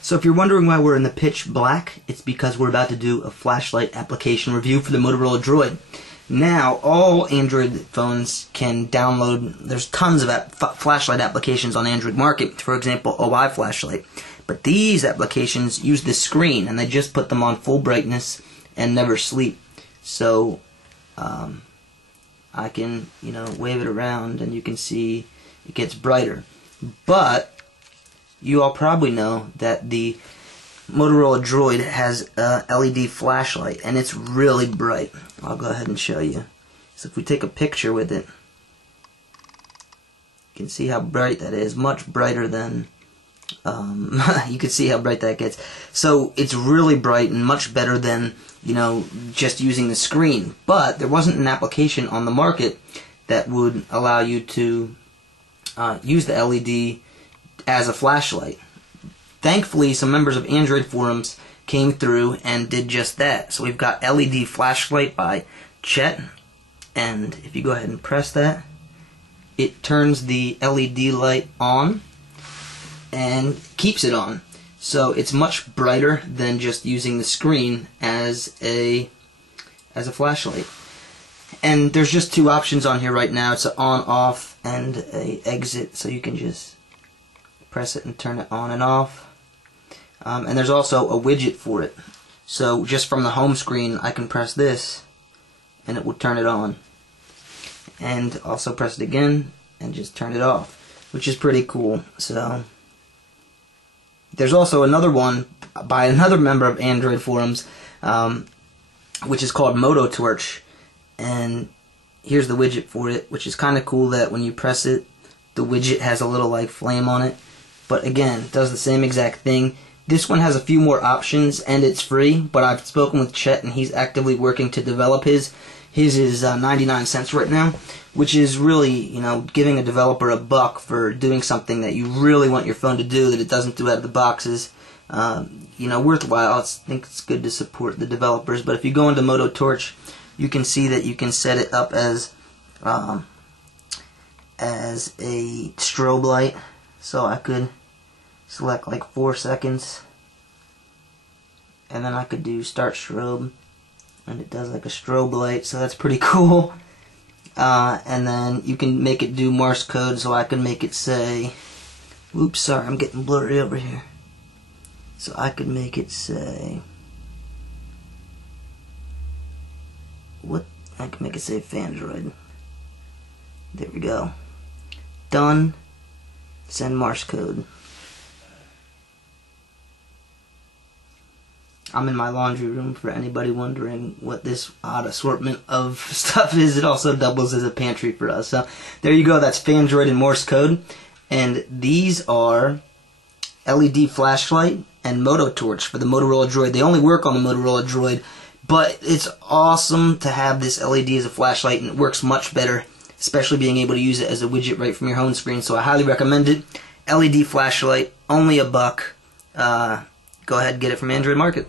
So if you're wondering why we're in the pitch black, it's because we're about to do a flashlight application review for the Motorola Droid. Now, all Android phones can download, there's tons of flashlight applications on Android market, for example, OI flashlight. But these applications use the screen, and they just put them on full brightness and never sleep. So, I can, wave it around and you can see it gets brighter. But you all probably know that the Motorola Droid has a LED flashlight, and it's really bright. I'll go ahead and show you. So if we take a picture with it, you can see how bright that is. Much brighter than, you can see how bright that gets. So it's really bright and much better than, just using the screen. But there wasn't an application on the market that would allow you to use the LED as a flashlight. Thankfully, some members of Android forums came through and did just that. So we've got LED Flashlight by Chet, and if you go ahead and press that, it turns the LED light on and keeps it on. So it's much brighter than just using the screen as a flashlight. And there's just two options on here right now. It's an on, off, and a exit, so you can just press it and turn it on and off. And there's also a widget for it. So just from the home screen, I can press this and it will turn it on. And also press it again and just turn it off, which is pretty cool. So there's also another one by another member of Android forums, which is called MotoTorch. And here's the widget for it, which is kind of cool that when you press it, the widget has a little like flame on it. But again, it does the same exact thing. This one has a few more options, and it's free, but I've spoken with Chet, and he's actively working to develop his. His is 99 cents right now, which is really, giving a developer a buck for doing something that you really want your phone to do that it doesn't do out of the box is, worthwhile. I think it's good to support the developers. But if you go into MotoTorch, you can see that you can set it up as a strobe light. So I could select like 4 seconds, and then I could do start strobe, and it does like a strobe light, so that's pretty cool. And then you can make it do Morse code, so I can make it say, oops, sorry, I'm getting blurry over here. So I could make it say, I can make it say Fandroid. There we go. Done. Send Morse code. I'm in my laundry room for anybody wondering what this odd assortment of stuff is. It also doubles as a pantry for us. So there you go. That's Fandroid and Morse code. And these are LED Flashlight and MotoTorch for the Motorola Droid. They only work on the Motorola Droid, but it's awesome to have this LED as a flashlight, and it works much better, especially being able to use it as a widget right from your home screen. So I highly recommend it. LED flashlight, only $1. Go ahead and get it from Android Market.